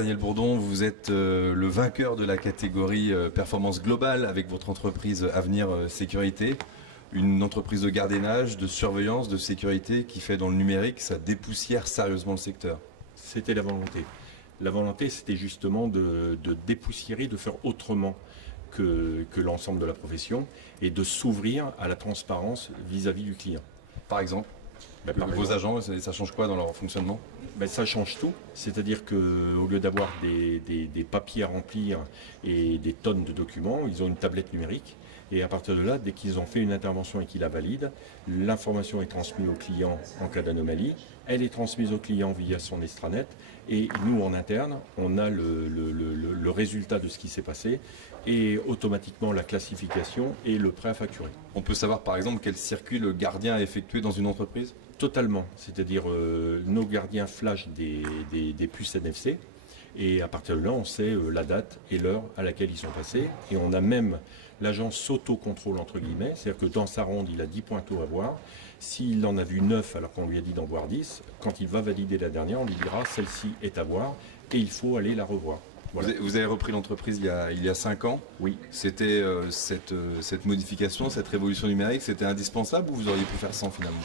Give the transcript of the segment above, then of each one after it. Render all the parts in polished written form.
Daniel Bourdon, vous êtes le vainqueur de la catégorie performance globale avec votre entreprise Avenir Sécurité. Une entreprise de gardiennage, de surveillance, de sécurité qui fait dans le numérique, ça dépoussière sérieusement le secteur. C'était la volonté. La volonté, c'était justement de dépoussiérer, de faire autrement que l'ensemble de la profession et de s'ouvrir à la transparence vis-à-vis du client. Par exemple, vos agents, ça change quoi dans leur fonctionnement? Ça change tout, c'est-à-dire qu'au lieu d'avoir des papiers à remplir et des tonnes de documents, ils ont une tablette numérique. Et à partir de là, dès qu'ils ont fait une intervention et qu'ils la valident, l'information est transmise au client en cas d'anomalie, elle est transmise au client via son extranet, et nous en interne, on a le résultat de ce qui s'est passé, et automatiquement la classification et le prêt à facturer. On peut savoir par exemple quel circuit le gardien a effectué dans une entreprise? Totalement, c'est-à-dire nos gardiens flashent des puces NFC, et à partir de là, on sait la date et l'heure à laquelle ils sont passés. Et on a même l'agent s'auto-contrôle, entre guillemets. C'est-à-dire que dans sa ronde, il a 10 pointeaux à voir. S'il en a vu 9 alors qu'on lui a dit d'en voir 10, quand il va valider la dernière, on lui dira celle-ci est à voir et il faut aller la revoir. Voilà. Vous avez repris l'entreprise il y a 5 ans. Oui. C'était cette modification, cette révolution numérique, c'était indispensable ou vous auriez pu faire sans finalement?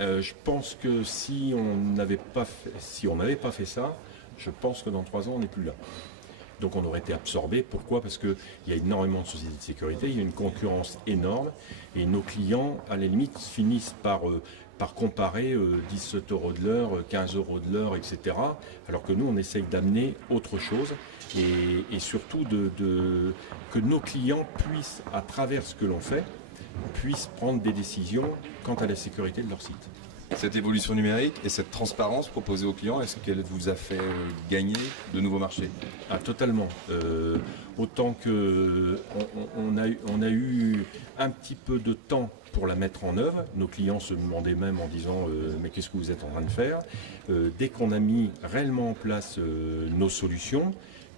Je pense que si on n'avait pas fait ça, je pense que dans 3 ans, on n'est plus là. Donc on aurait été absorbé. Pourquoi? Parce qu'il y a énormément de sociétés de sécurité, il y a une concurrence énorme et nos clients, à la limite, finissent par comparer 17 € de l'heure, 15 € de l'heure, etc. Alors que nous, on essaye d'amener autre chose et surtout que nos clients puissent, à travers ce que l'on fait, puissent prendre des décisions quant à la sécurité de leur site. Cette évolution numérique et cette transparence proposée aux clients, est-ce qu'elle vous a fait gagner de nouveaux marchés? Ah, totalement. Autant que on a eu un petit peu de temps pour la mettre en œuvre. Nos clients se demandaient même en disant mais qu'est-ce que vous êtes en train de faire? Dès qu'on a mis réellement en place nos solutions,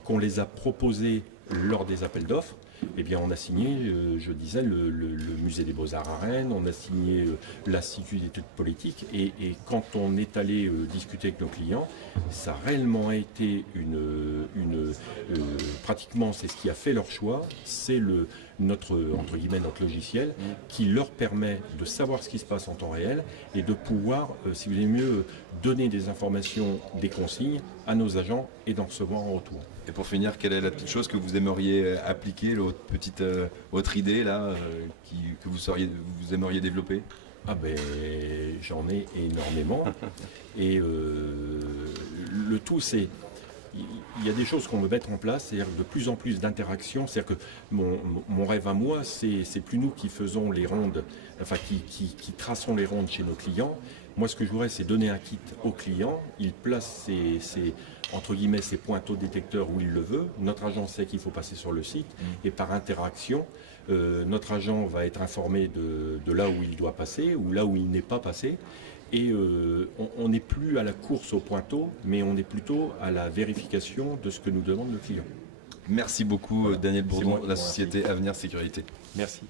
qu'on les a proposées lors des appels d'offres, eh bien, on a signé, je disais, le musée des Beaux-Arts à Rennes, on a signé l'Institut d'études politiques, et quand on est allé discuter avec nos clients, ça a réellement été pratiquement, c'est ce qui a fait leur choix, c'est notre logiciel qui leur permet de savoir ce qui se passe en temps réel et de pouvoir, si vous voulez mieux, donner des informations, des consignes à nos agents et d'en recevoir en retour. Et pour finir, quelle est la petite chose que vous aimeriez appliquer, votre idée là, que vous aimeriez développer? Ah ben, j'en ai énormément. Et le tout, c'est... Il y a des choses qu'on veut mettre en place, c'est-à-dire de plus en plus d'interactions. C'est-à-dire que mon rêve à moi, c'est plus nous qui faisons les rondes, enfin qui traçons les rondes chez nos clients. Moi, ce que je voudrais, c'est donner un kit au client. Il place entre guillemets, ses pointeaux détecteurs où il le veut. Notre agent sait qu'il faut passer sur le site. Et par interaction, notre agent va être informé de là où il doit passer ou là où il n'est pas passé. Et on n'est plus à la course au pointeau, mais on est plutôt à la vérification de ce que nous demande le client. Merci beaucoup Daniel Bourdon, de la société Avenir Sécurité. Merci.